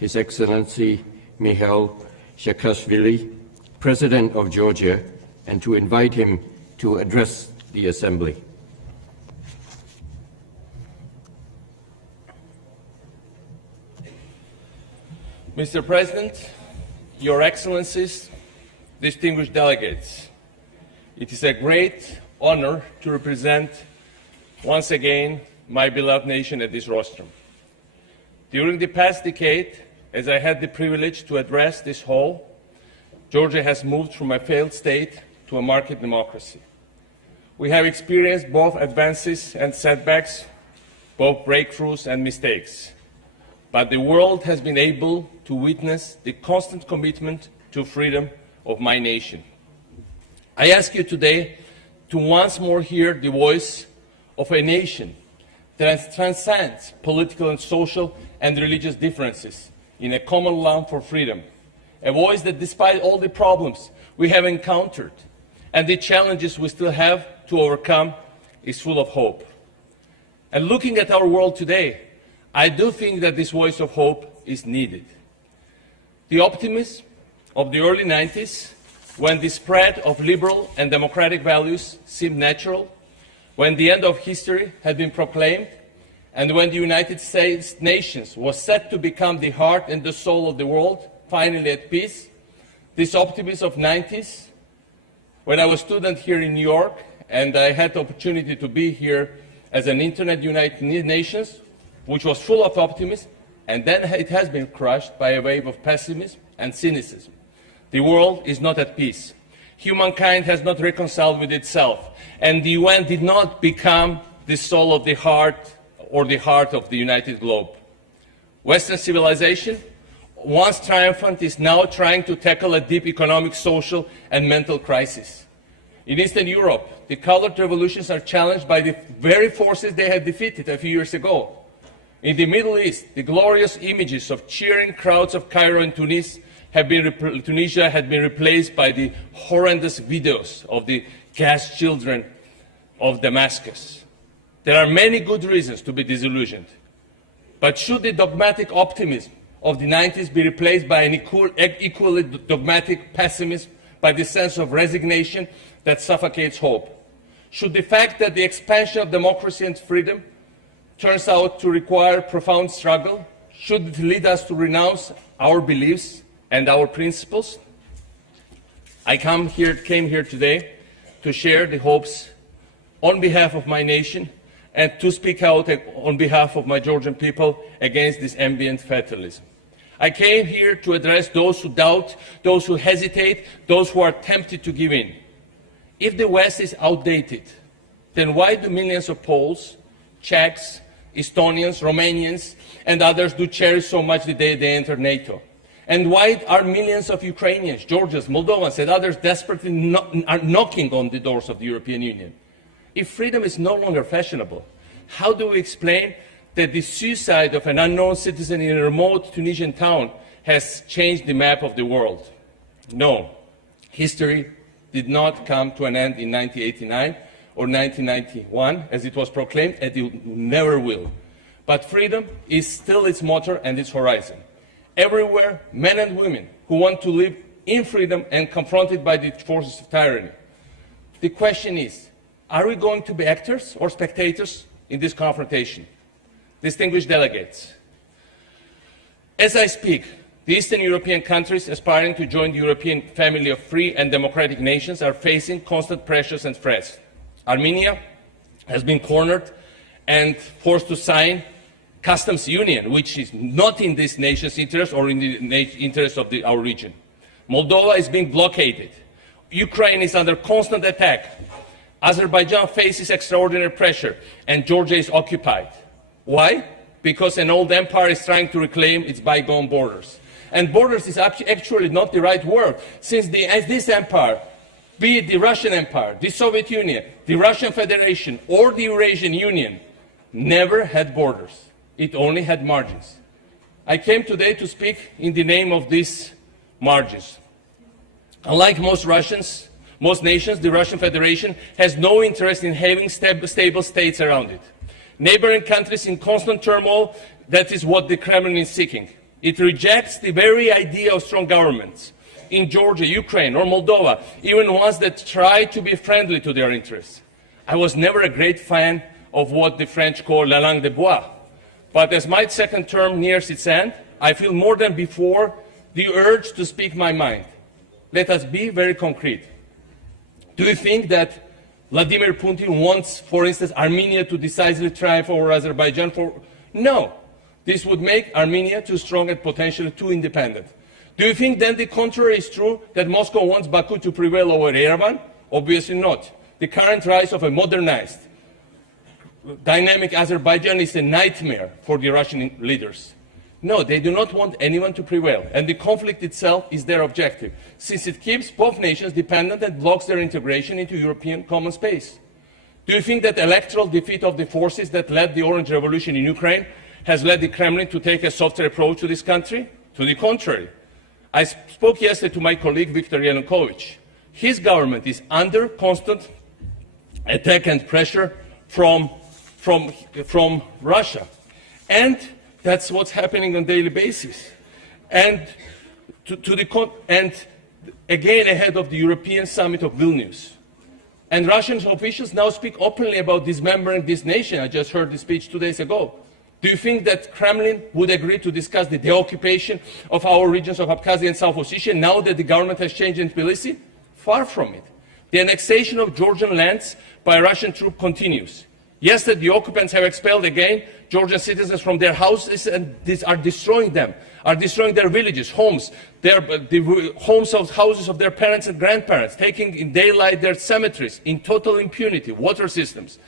His Excellency Mikhail Saakashvili, President of Georgia, and to invite him to address the Assembly. Mr. President, Your Excellencies, distinguished delegates, it is a great honor to represent once again my beloved nation at this rostrum. During the past decade, as I had the privilege to address this hall, Georgia has moved from a failed state to a market democracy. We have experienced both advances and setbacks, both breakthroughs and mistakes. But the world has been able to witness the constant commitment to freedom of my nation. I ask you today to once more hear the voice of a nation that transcends political and social and religious differences in a common love for freedom. A voice that, despite all the problems we have encountered and the challenges we still have to overcome, is full of hope. And looking at our world today, I do think that this voice of hope is needed. The optimism of the early 90s, when the spread of liberal and democratic values seemed natural, when the end of history had been proclaimed, and when the United States nations was set to become the heart and the soul of the world, finally at peace, this optimism of 90s, when I was a student here in New York, and I had the opportunity to be here as an Internet United Nations, which was full of optimism, and then it has been crushed by a wave of pessimism and cynicism. The world is not at peace. Humankind has not reconciled with itself, and the UN did not become the soul of the heart or the heart of the united globe. Western civilization, once triumphant, is now trying to tackle a deep economic, social, and mental crisis. In Eastern Europe, the colored revolutions are challenged by the very forces they had defeated a few years ago. In the Middle East, the glorious images of cheering crowds of Cairo and Tunisia had been replaced by the horrendous videos of the gas children of Damascus. There are many good reasons to be disillusioned. But should the dogmatic optimism of the 90s be replaced by an equally dogmatic pessimism, by the sense of resignation that suffocates hope? Should the fact that the expansion of democracy and freedom turns out to require profound struggle, should it lead us to renounce our beliefs and our principles? I came here today to share the hopes on behalf of my nation and to speak out on behalf of my Georgian people against this ambient fatalism. I came here to address those who doubt, those who hesitate, those who are tempted to give in. If the West is outdated, then why do millions of Poles, Czechs, Estonians, Romanians, and others do cherish so much the day they enter NATO? And why are millions of Ukrainians, Georgians, Moldovans, and others desperately are knocking on the doors of the European Union? If freedom is no longer fashionable, how do we explain that the suicide of an unknown citizen in a remote Tunisian town has changed the map of the world? No, history did not come to an end in 1989 or 1991, as it was proclaimed, and it never will. But freedom is still its motor and its horizon. Everywhere, men and women who want to live in freedom and confronted by the forces of tyranny. The question is, are we going to be actors or spectators in this confrontation? Distinguished delegates, as I speak, the Eastern European countries aspiring to join the European family of free and democratic nations are facing constant pressures and threats. Armenia has been cornered and forced to sign customs union, which is not in this nation's interest or in the interest of our region. Moldova is being blockaded. Ukraine is under constant attack. Azerbaijan faces extraordinary pressure, and Georgia is occupied. Why? Because an old empire is trying to reclaim its bygone borders. And borders is actually not the right word, since this empire, be it the Russian Empire, the Soviet Union, the Russian Federation, or the Eurasian Union, never had borders. It only had margins. I came today to speak in the name of these margins. Unlike most nations, the Russian Federation has no interest in having stable states around it. Neighboring countries in constant turmoil, that is what the Kremlin is seeking. It rejects the very idea of strong governments in Georgia, Ukraine, or Moldova, even ones that try to be friendly to their interests. I was never a great fan of what the French call la langue de bois. But as my second term nears its end, I feel more than before the urge to speak my mind. Let us be very concrete. Do you think that Vladimir Putin wants, for instance, Armenia to decisively triumph over Azerbaijan? No. This would make Armenia too strong and potentially too independent. Do you think then the contrary is true, that Moscow wants Baku to prevail over Yerevan? Obviously not. The current rise of a modernized, dynamic Azerbaijan is a nightmare for the Russian leaders. No, they do not want anyone to prevail, and the conflict itself is their objective, since it keeps both nations dependent and blocks their integration into European common space. Do you think that electoral defeat of the forces that led the Orange Revolution in Ukraine has led the Kremlin to take a softer approach to this country? To the contrary. I spoke yesterday to my colleague Viktor Yanukovych. His government is under constant attack and pressure from Russia. And that's what's happening on a daily basis. And, and again ahead of the European summit of Vilnius. And Russian officials now speak openly about dismembering this nation. I just heard the speech 2 days ago. Do you think that Kremlin would agree to discuss the deoccupation of our regions of Abkhazia and South Ossetia now that the government has changed in Tbilisi? Far from it. The annexation of Georgian lands by Russian troops continues. Yesterday, the occupants have expelled again Georgian citizens from their houses and are destroying them, are destroying their villages, homes, the homes of houses of their parents and grandparents, taking in daylight their cemeteries in total impunity, water systems.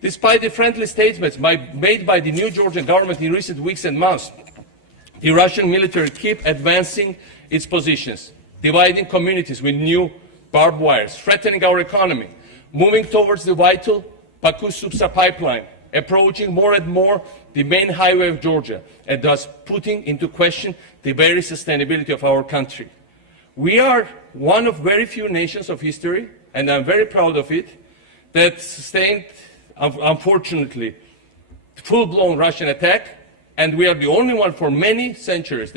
Despite the friendly statements made by the new Georgian government in recent weeks and months, the Russian military keep advancing its positions, dividing communities with new barbed wires, threatening our economy, moving towards the vital Baku-Supsa pipeline, approaching more and more the main highway of Georgia, and thus putting into question the very sustainability of our country. We are one of very few nations of history, and I'm very proud of it, that sustained, unfortunately, full-blown Russian attack, and we are the only one for many centuries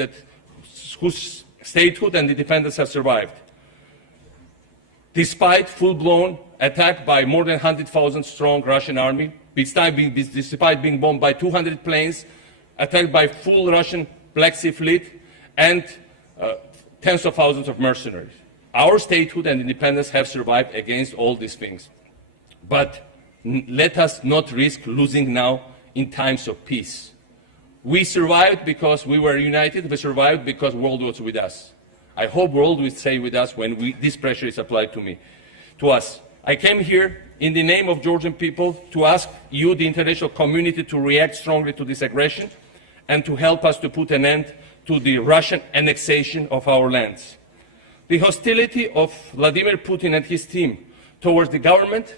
whose statehood and independence have survived. Despite full-blown attack by more than 100,000 strong Russian army, despite being bombed by 200 planes, attacked by full Russian Black Sea Fleet, and tens of thousands of mercenaries. Our statehood and independence have survived against all these things. But let us not risk losing now in times of peace. We survived because we were united. We survived because the world was with us. I hope the world will stay with us when this pressure is applied to us. I came here in the name of Georgian people to ask you, the international community, to react strongly to this aggression and to help us to put an end to the Russian annexation of our lands. The hostility of Vladimir Putin and his team towards the government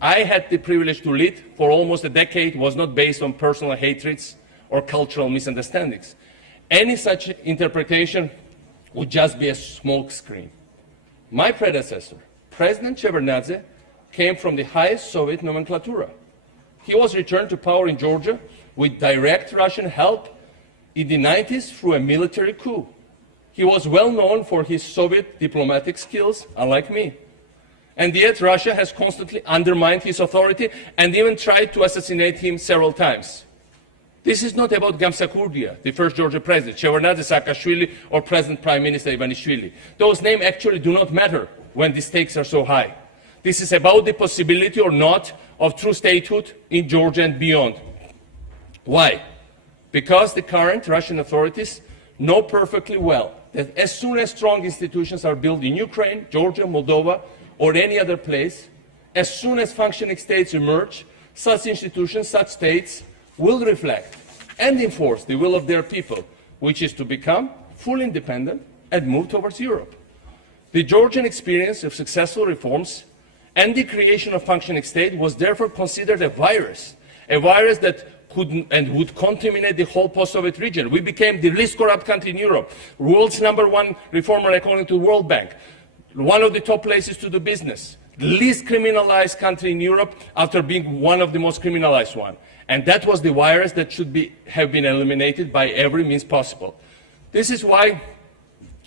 I had the privilege to lead for almost a decade was not based on personal hatreds or cultural misunderstandings. Any such interpretation would just be a smokescreen. My predecessor, President Shevardnadze, came from the highest Soviet nomenclatura. He was returned to power in Georgia with direct Russian help in the 90s through a military coup. He was well known for his Soviet diplomatic skills, unlike me. And yet Russia has constantly undermined his authority and even tried to assassinate him several times. This is not about Gamsakhurdia, the first Georgian president, Shevardnadze, Saakashvili, or present Prime Minister Ivanishvili. Those names actually do not matter when the stakes are so high. This is about the possibility or not of true statehood in Georgia and beyond. Why? Because the current Russian authorities know perfectly well that as soon as strong institutions are built in Ukraine, Georgia, Moldova, or any other place, as soon as functioning states emerge, such institutions, such states, will reflect and enforce the will of their people, which is to become fully independent and move towards Europe. The Georgian experience of successful reforms and the creation of functioning state was therefore considered a virus that could and would contaminate the whole post-Soviet region. We became the least corrupt country in Europe, world's #1 reformer according to the World Bank, one of the top places to do business, the least criminalized country in Europe after being one of the most criminalized ones. And that was the virus that should have been eliminated by every means possible. This is why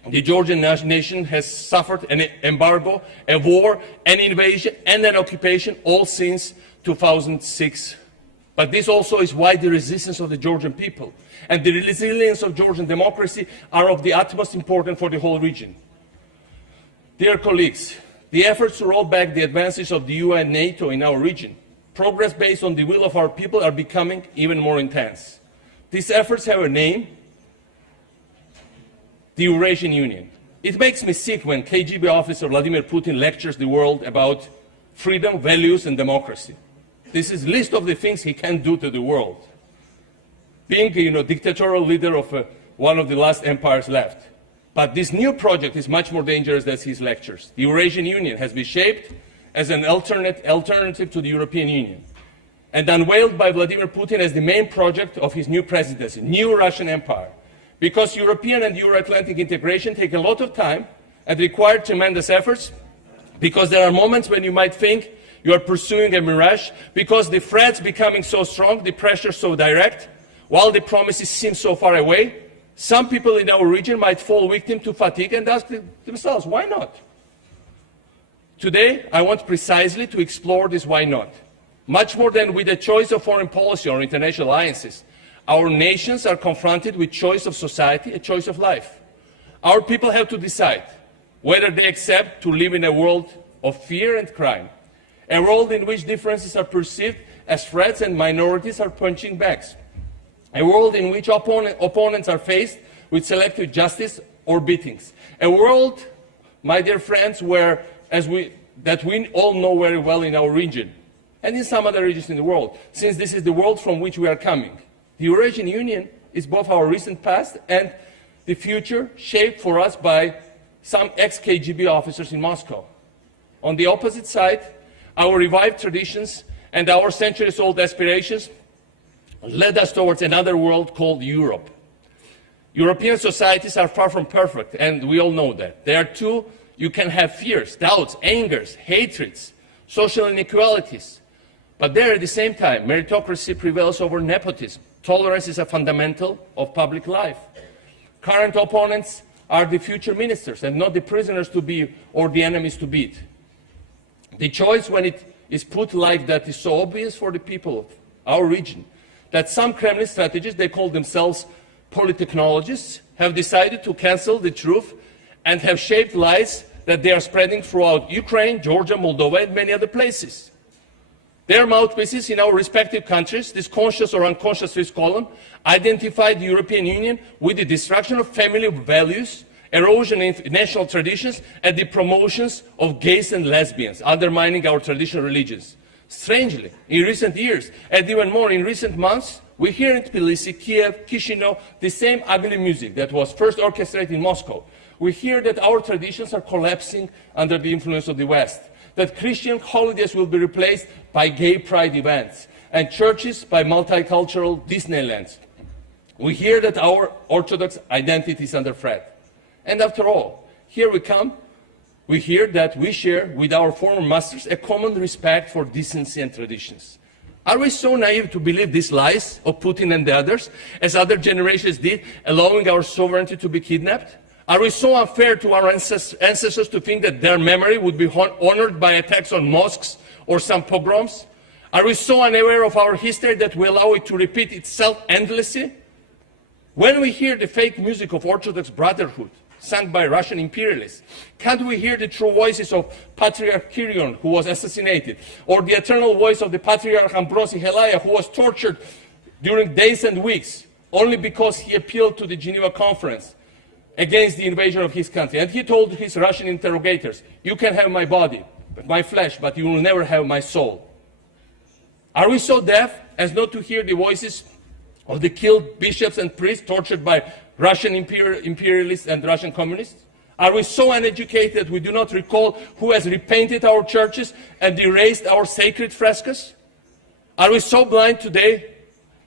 the Georgian nation has suffered an embargo, a war, an invasion, and an occupation, all since 2006. But this also is why the resistance of the Georgian people and the resilience of Georgian democracy are of the utmost importance for the whole region. Dear colleagues, the efforts to roll back the advances of the EU and NATO in our region, progress based on the will of our people, are becoming even more intense. These efforts have a name: the Eurasian Union. It makes me sick when KGB officer Vladimir Putin lectures the world about freedom, values, and democracy. This is a list of the things he can do to the world, being a dictatorial leader of one of the last empires left. But this new project is much more dangerous than his lectures. The Eurasian Union has been shaped as an alternative to the European Union and unveiled by Vladimir Putin as the main project of his new presidency, new Russian empire. Because European and Euro-Atlantic integration take a lot of time and require tremendous efforts, because there are moments when you might think you are pursuing a mirage, because the threats becoming so strong, the pressure so direct, while the promises seem so far away, some people in our region might fall victim to fatigue and ask themselves, why not? Today, I want precisely to explore this why not. Much more than with a choice of foreign policy or international alliances, our nations are confronted with choice of society, a choice of life. Our people have to decide whether they accept to live in a world of fear and crime, a world in which differences are perceived as threats and minorities are punching bags, a world in which opponents are faced with selective justice or beatings, a world, my dear friends, that we all know very well in our region and in some other regions in the world, since this is the world from which we are coming. The Eurasian Union is both our recent past and the future, shaped for us by some ex-KGB officers in Moscow. On the opposite side, our revived traditions and our centuries-old aspirations led us towards another world called Europe. European societies are far from perfect, and we all know that. There too, you can have fears, doubts, angers, hatreds, social inequalities. But there, at the same time, meritocracy prevails over nepotism. Tolerance is a fundamental of public life. Current opponents are the future ministers and not the prisoners to be or the enemies to beat. The choice, when it is put like that, is so obvious for the people of our region that some Kremlin strategists, they call themselves politechnologists, have decided to cancel the truth and have shaped lies that they are spreading throughout Ukraine, Georgia, Moldova, and many other places. Their mouthpieces in our respective countries, this conscious or unconscious risk column, identify the European Union with the destruction of family values, erosion in national traditions, and the promotions of gays and lesbians, undermining our traditional religions. Strangely, in recent years, and even more in recent months, we hear in Tbilisi, Kiev, Chisinau, the same ugly music that was first orchestrated in Moscow. We hear that our traditions are collapsing under the influence of the West, that Christian holidays will be replaced by gay pride events, and churches by multicultural Disneylands. We hear that our Orthodox identity is under threat. And after all, here we come, we hear that we share with our former masters a common respect for decency and traditions. Are we so naive to believe these lies of Putin and the others, as other generations did, allowing our sovereignty to be kidnapped? Are we so unfair to our ancestors to think that their memory would be honored by attacks on mosques or some pogroms? Are we so unaware of our history that we allow it to repeat itself endlessly? When we hear the fake music of Orthodox Brotherhood, sung by Russian imperialists, can't we hear the true voices of Patriarch Kirill, who was assassinated, or the eternal voice of the Patriarch Ambrosi Helaya, who was tortured during days and weeks, only because he appealed to the Geneva Conference against the invasion of his country? And he told his Russian interrogators, you can have my body, my flesh, but you will never have my soul. Are we so deaf as not to hear the voices of the killed bishops and priests tortured by Russian imperialists and Russian communists? Are we so uneducated we do not recall who has repainted our churches and erased our sacred frescoes? Are we so blind today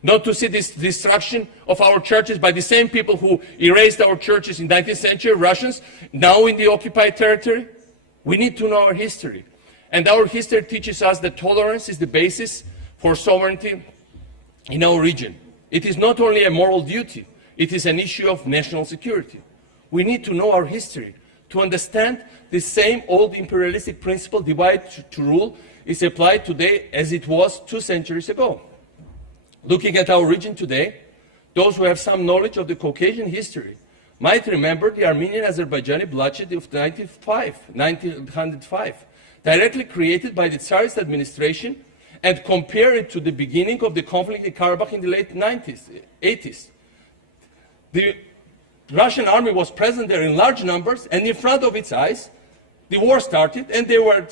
not to see this destruction of our churches by the same people who erased our churches in the 19th century, Russians, now in the occupied territory? We need to know our history. And our history teaches us that tolerance is the basis for sovereignty in our region. It is not only a moral duty, It is an issue of national security. We need to know our history to understand the same old imperialistic principle, divide to rule, is applied today as it was 2 centuries ago. Looking at our region today, those who have some knowledge of the Caucasian history might remember the Armenian-Azerbaijani bloodshed of 1905, directly created by the Tsarist administration, and compare it to the beginning of the conflict in Karabakh in the late 80s. The Russian army was present there in large numbers, and in front of its eyes, the war started, and they were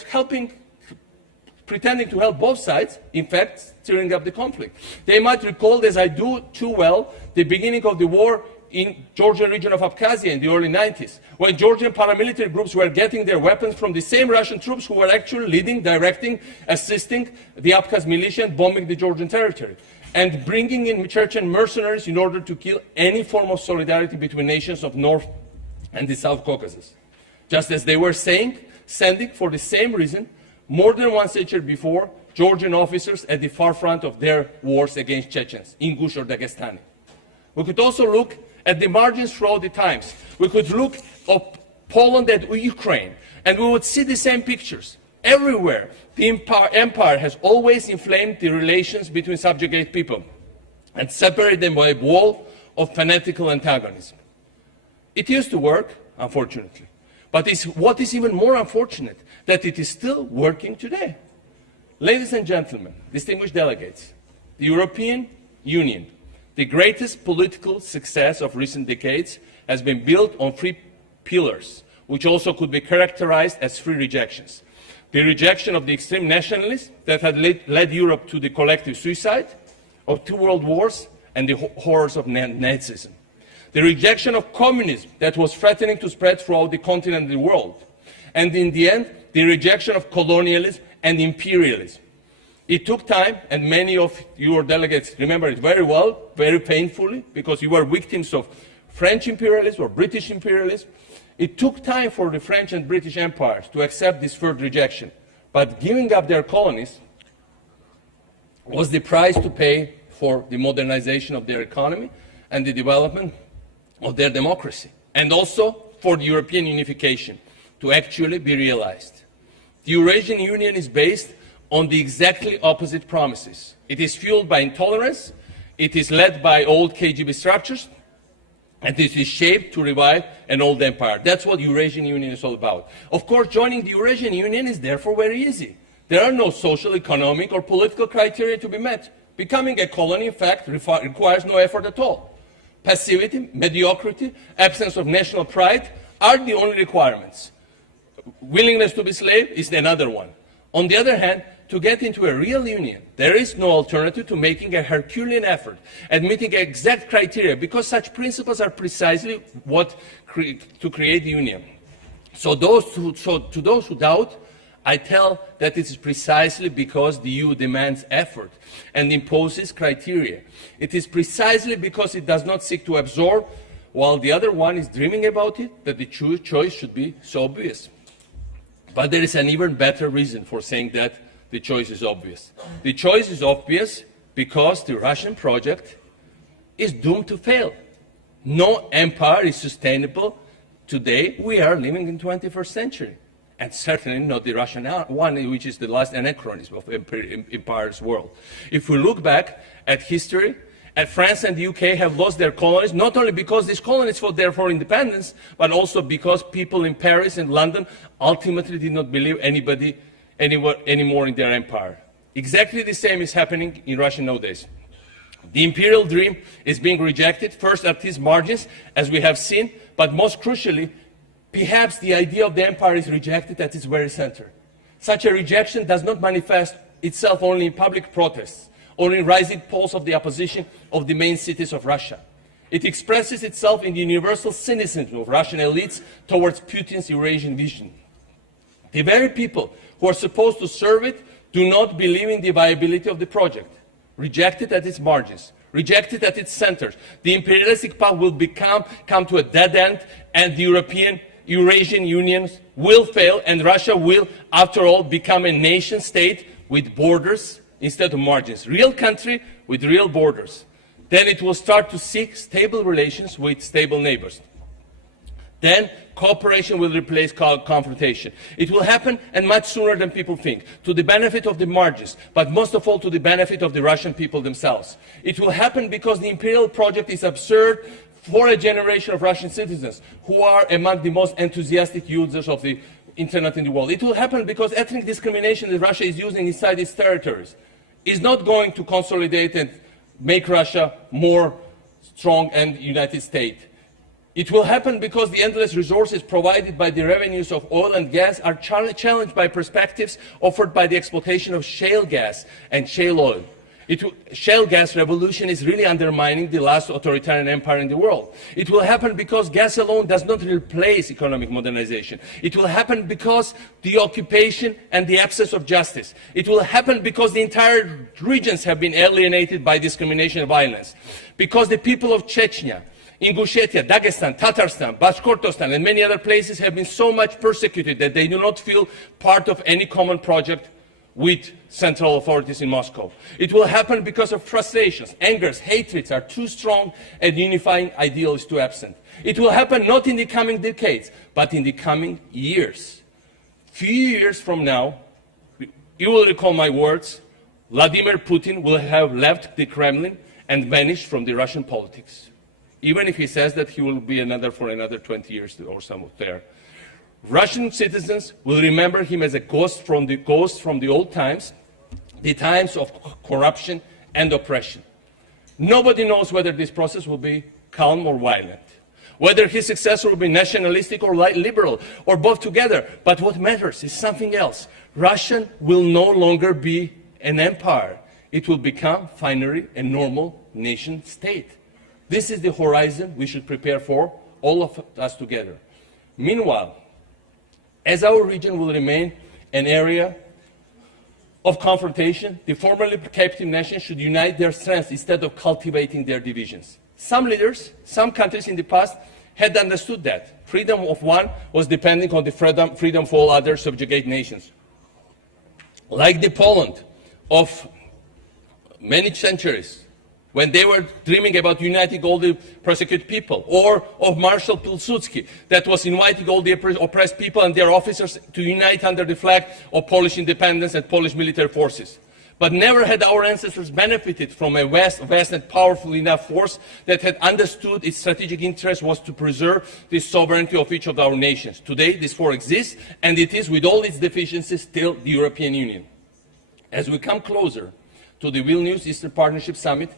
pretending to help both sides, in fact, stirring up the conflict. They might recall, as I do too well, the beginning of the war in Georgian region of Abkhazia in the early 90s, when Georgian paramilitary groups were getting their weapons from the same Russian troops who were actually leading, directing, assisting the Abkhaz militia and bombing the Georgian territory, and bringing in Chechen mercenaries in order to kill any form of solidarity between nations of North and the South Caucasus. Just as they were sending for the same reason, more than 1 century before, Georgian officers at the far front of their wars against Chechens, Ingush or Dagestani. We could also look at the margins throughout the times. We could look at Poland and Ukraine, and we would see the same pictures. Everywhere, the empire has always inflamed the relations between subjugate people and separated them by a wall of fanatical antagonism. It used to work, unfortunately. But what is even more unfortunate, that it is still working today. Ladies and gentlemen, distinguished delegates, the European Union, the greatest political success of recent decades, has been built on 3 pillars, which also could be characterized as 3 rejections. The rejection of the extreme nationalists that had led Europe to the collective suicide of 2 world wars and the horrors of Nazism. The rejection of communism that was threatening to spread throughout the continent and the world. And in the end, the rejection of colonialism and imperialism. It took time, and many of your delegates remember it very well, very painfully, because you were victims of French imperialism or British imperialism. It took time for the French and British empires to accept this third rejection. But giving up their colonies was the price to pay for the modernization of their economy and the development of their democracy, and also for the European unification to actually be realized. The Eurasian Union is based on the exactly opposite promises. It is fueled by intolerance, it is led by old KGB structures, and it is shaped to revive an old empire. That's what the Eurasian Union is all about. Of course, joining the Eurasian Union is therefore very easy. There are no social, economic, or political criteria to be met. Becoming a colony, in fact, requires no effort at all. Passivity, mediocrity, absence of national pride are the only requirements. Willingness to be slave is another one. On the other hand, to get into a real union, there is no alternative to making a Herculean effort and meeting exact criteria, because such principles are precisely what to create the union. So to those who doubt, I tell that it is precisely because the EU demands effort and imposes criteria. It is precisely because it does not seek to absorb, while the other one is dreaming about it, that the choice should be so obvious. But there is an even better reason for saying that the choice is obvious. The choice is obvious because the Russian project is doomed to fail. No empire is sustainable today. We are living in the 21st century. And certainly not the Russian one, which is the last anachronism of empire's world. If we look back at history, France and the UK have lost their colonies, not only because these colonies fought there for independence, but also because people in Paris and London ultimately did not believe anybody anymore in their empire. Exactly the same is happening in Russia nowadays. The imperial dream is being rejected, first at its margins, as we have seen, but most crucially, perhaps the idea of the empire is rejected at its very center. Such a rejection does not manifest itself only in public protests, or in rising polls of the opposition of the main cities of Russia. It expresses itself in the universal cynicism of Russian elites towards Putin's Eurasian vision. The very people who are supposed to serve it do not believe in the viability of the project. Rejected at its margins, rejected at its centers, the imperialistic path will come to a dead end, and the Eurasian Union will fail, and Russia will, after all, become a nation state with borders instead of margins. Real country with real borders. Then it will start to seek stable relations with stable neighbors. Then cooperation will replace confrontation. It will happen, and much sooner than people think, to the benefit of the margins, but most of all to the benefit of the Russian people themselves. It will happen because the imperial project is absurd for a generation of Russian citizens who are among the most enthusiastic users of the internet in the world. It will happen because ethnic discrimination that Russia is using inside its territories is not going to consolidate and make Russia more strong and United States. It will happen because the endless resources provided by the revenues of oil and gas are challenged by perspectives offered by the exploitation of shale gas and shale oil. Shale gas revolution is really undermining the last authoritarian empire in the world. It will happen because gas alone does not replace economic modernization. It will happen because the occupation and the absence of justice. It will happen because the entire regions have been alienated by discrimination and violence. Because the people of Chechnya, Ingushetia, Dagestan, Tatarstan, Bashkortostan, and many other places have been so much persecuted that they do not feel part of any common project with central authorities in Moscow. It will happen because of frustrations, angers, hatreds are too strong, and unifying ideal is too absent. It will happen not in the coming decades, but in the coming years. Few years from now, you will recall my words, Vladimir Putin will have left the Kremlin and vanished from the Russian politics. Even if he says that he will be for another 20 years or some there. Russian citizens will remember him as a ghost from the old times, the times of corruption and oppression. Nobody knows whether this process will be calm or violent, whether his successor will be nationalistic or liberal, or both together. But what matters is something else. Russia will no longer be an empire. It will become, finally, a normal nation state. This is the horizon we should prepare for, all of us together. Meanwhile, as our region will remain an area of confrontation, the formerly captive nations should unite their strengths instead of cultivating their divisions. Some leaders, some countries in the past had understood that. Freedom of one was depending on the freedom for all other subjugate nations. Like the Poland of many centuries, when they were dreaming about uniting all the persecuted people, or of Marshal Pilsudski, that was inviting all the oppressed people and their officers to unite under the flag of Polish independence and Polish military forces. But never had our ancestors benefited from a vast and powerful enough force that had understood its strategic interest was to preserve the sovereignty of each of our nations. Today, this force exists, and it is, with all its deficiencies, still the European Union. As we come closer to the Vilnius Eastern Partnership Summit,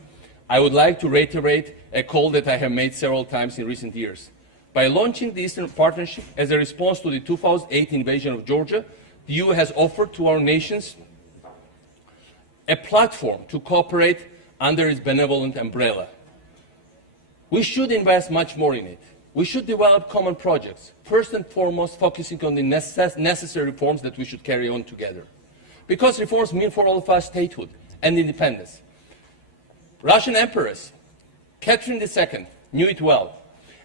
I would like to reiterate a call that I have made several times in recent years. By launching the Eastern Partnership as a response to the 2008 invasion of Georgia, the EU has offered to our nations a platform to cooperate under its benevolent umbrella. We should invest much more in it. We should develop common projects, first and foremost focusing on the necessary reforms that we should carry on together. Because reforms mean for all of us statehood and independence. Russian Empress Catherine II knew it well.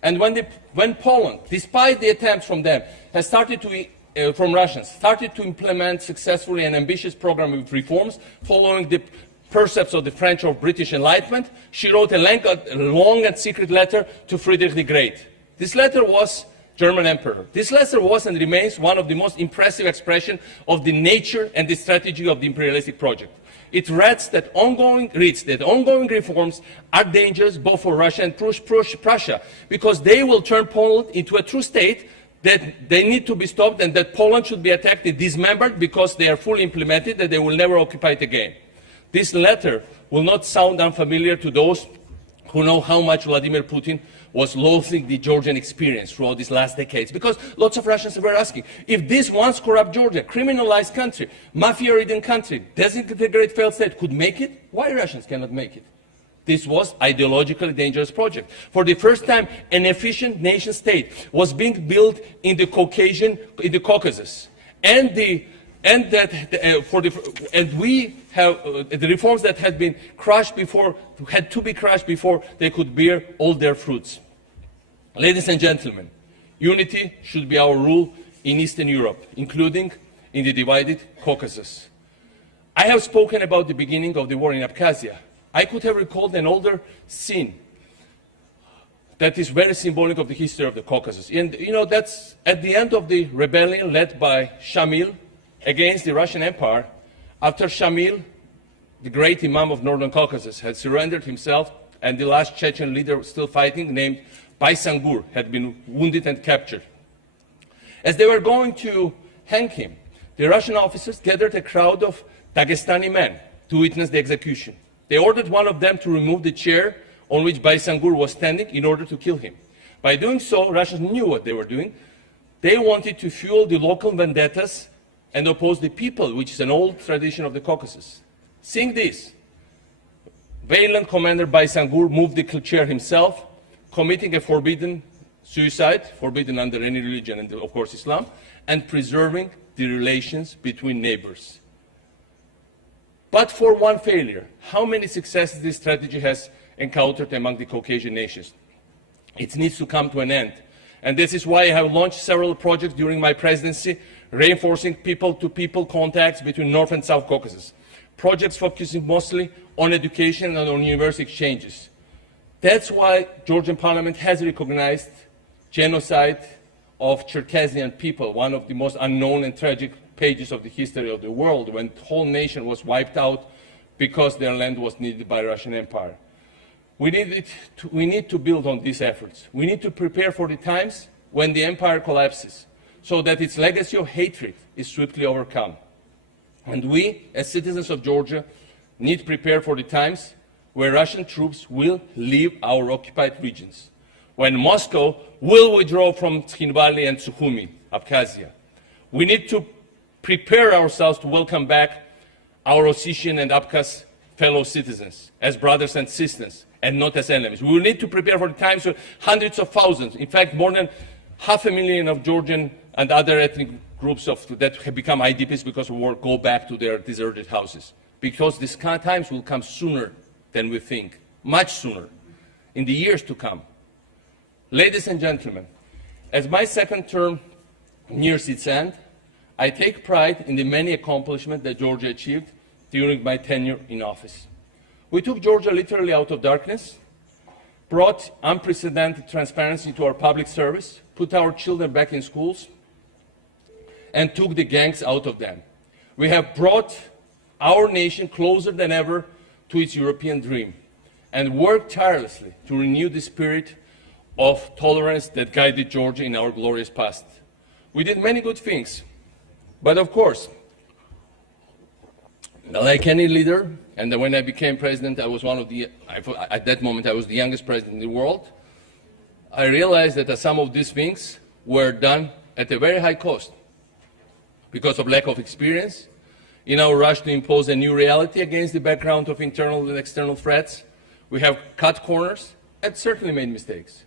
And when Poland, despite the attempts from them, has started to, from Russians, started to implement successfully an ambitious program of reforms following the precepts of the French or British Enlightenment, she wrote a long and secret letter to Frederick the Great. This letter was German Emperor. This letter was and remains one of the most impressive expressions of the nature and the strategy of the imperialistic project. It reads that ongoing reforms are dangerous both for Russia and Prussia, because they will turn Poland into a true state, that they need to be stopped, and that Poland should be attacked and dismembered because they are fully implemented, that they will never occupy it again. This letter will not sound unfamiliar to those who know how much Vladimir Putin was loathing the Georgian experience throughout these last decades. Because lots of Russians were asking, if this once corrupt Georgia, criminalized country, mafia-ridden country, disintegrated failed state could make it, why Russians cannot make it? This was ideologically dangerous project. For the first time, an efficient nation state was being built in the Caucasus. And the reforms that had been crushed before had to be crushed before they could bear all their fruits. Ladies and gentlemen, unity should be our rule in Eastern Europe, including in the divided Caucasus. I have spoken about the beginning of the war in Abkhazia. I could have recalled an older scene that is very symbolic of the history of the Caucasus. And you know, that's at the end of the rebellion led by Shamil against the Russian Empire. After Shamil, the great Imam of Northern Caucasus, had surrendered himself, and the last Chechen leader still fighting, named Baysangur, had been wounded and captured. As they were going to hang him, the Russian officers gathered a crowd of Dagestani men to witness the execution. They ordered one of them to remove the chair on which Baysangur was standing in order to kill him. By doing so, Russians knew what they were doing. They wanted to fuel the local vendettas and oppose the people, which is an old tradition of the Caucasus. Seeing this, valiant commander Baysangur moved the chair himself, committing a forbidden suicide, forbidden under any religion and of course Islam, and preserving the relations between neighbors. But for one failure, how many successes this strategy has encountered among the Caucasian nations? It needs to come to an end. And this is why I have launched several projects during my presidency, reinforcing people-to-people contacts between North and South Caucasus. Projects focusing mostly on education and on university exchanges. That's why Georgian parliament has recognized genocide of Cherkessian people, one of the most unknown and tragic pages of the history of the world, when the whole nation was wiped out because their land was needed by the Russian Empire. We need to build on these efforts. We need to prepare for the times when the empire collapses, so that its legacy of hatred is swiftly overcome. And we, as citizens of Georgia, need to prepare for the times where Russian troops will leave our occupied regions, when Moscow will withdraw from Tskhinvali and Sukhumi, Abkhazia. We need to prepare ourselves to welcome back our Ossetian and Abkhaz fellow citizens as brothers and sisters, and not as enemies. We will need to prepare for the times when hundreds of thousands, in fact more than 500,000 of Georgian and other ethnic groups that have become IDPs because of war go back to their deserted houses. Because these times will come sooner than we think, much sooner, in the years to come. Ladies and gentlemen, as my second term nears its end, I take pride in the many accomplishments that Georgia achieved during my tenure in office. We took Georgia literally out of darkness, brought unprecedented transparency to our public service, put our children back in schools, and took the gangs out of them. We have brought our nation closer than ever to its European dream, and worked tirelessly to renew the spirit of tolerance that guided Georgia in our glorious past. We did many good things, but of course, like any leader, and when I became president, I was at that moment I was the youngest president in the world, I realized that some of these things were done at a very high cost because of lack of experience, in our rush to impose a new reality against the background of internal and external threats. We have cut corners and certainly made mistakes.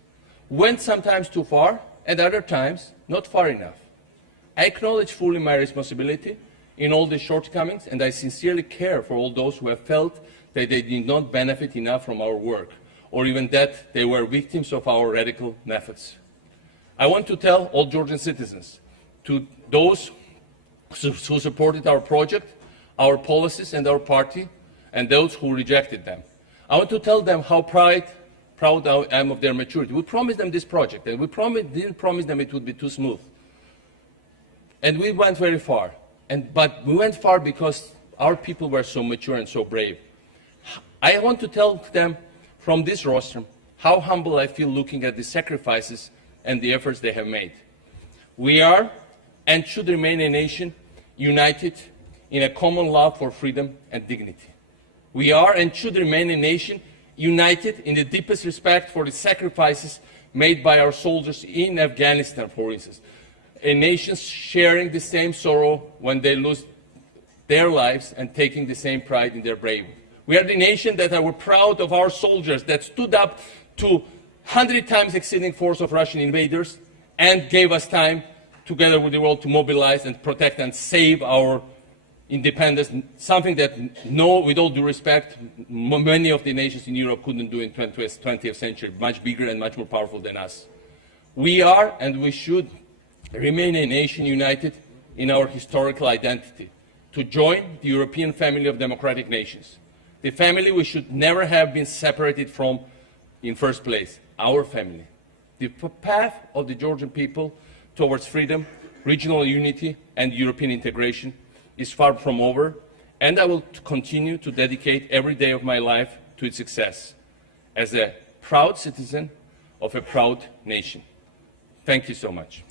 Went sometimes too far, and other times not far enough. I acknowledge fully my responsibility in all the shortcomings, and I sincerely care for all those who have felt that they did not benefit enough from our work, or even that they were victims of our radical methods. I want to tell all Georgian citizens, to those who supported our project, our policies and our party, and those who rejected them, I want to tell them how proud I am of their maturity. We promised them this project, and we didn't promise them it would be too smooth. And we went very far. But we went far because our people were so mature and so brave. I want to tell them from this rostrum how humble I feel looking at the sacrifices and the efforts they have made. We are and should remain a nation united in a common love for freedom and dignity. We are and should remain a nation united in the deepest respect for the sacrifices made by our soldiers in Afghanistan, for instance. A nation sharing the same sorrow when they lose their lives and taking the same pride in their bravery. We are the nation that are proud of our soldiers that stood up to 100 times exceeding force of Russian invaders and gave us time, together with the world, to mobilize and protect and save our independence, something that, with all due respect, many of the nations in Europe couldn't do in the 20th century, much bigger and much more powerful than us. We are, and we should, remain a nation united in our historical identity, to join the European family of democratic nations. the family we should never have been separated from in first place, our family. The path of the Georgian people towards freedom, regional unity, and European integration is far from over, and I will continue to dedicate every day of my life to its success as a proud citizen of a proud nation. Thank you so much.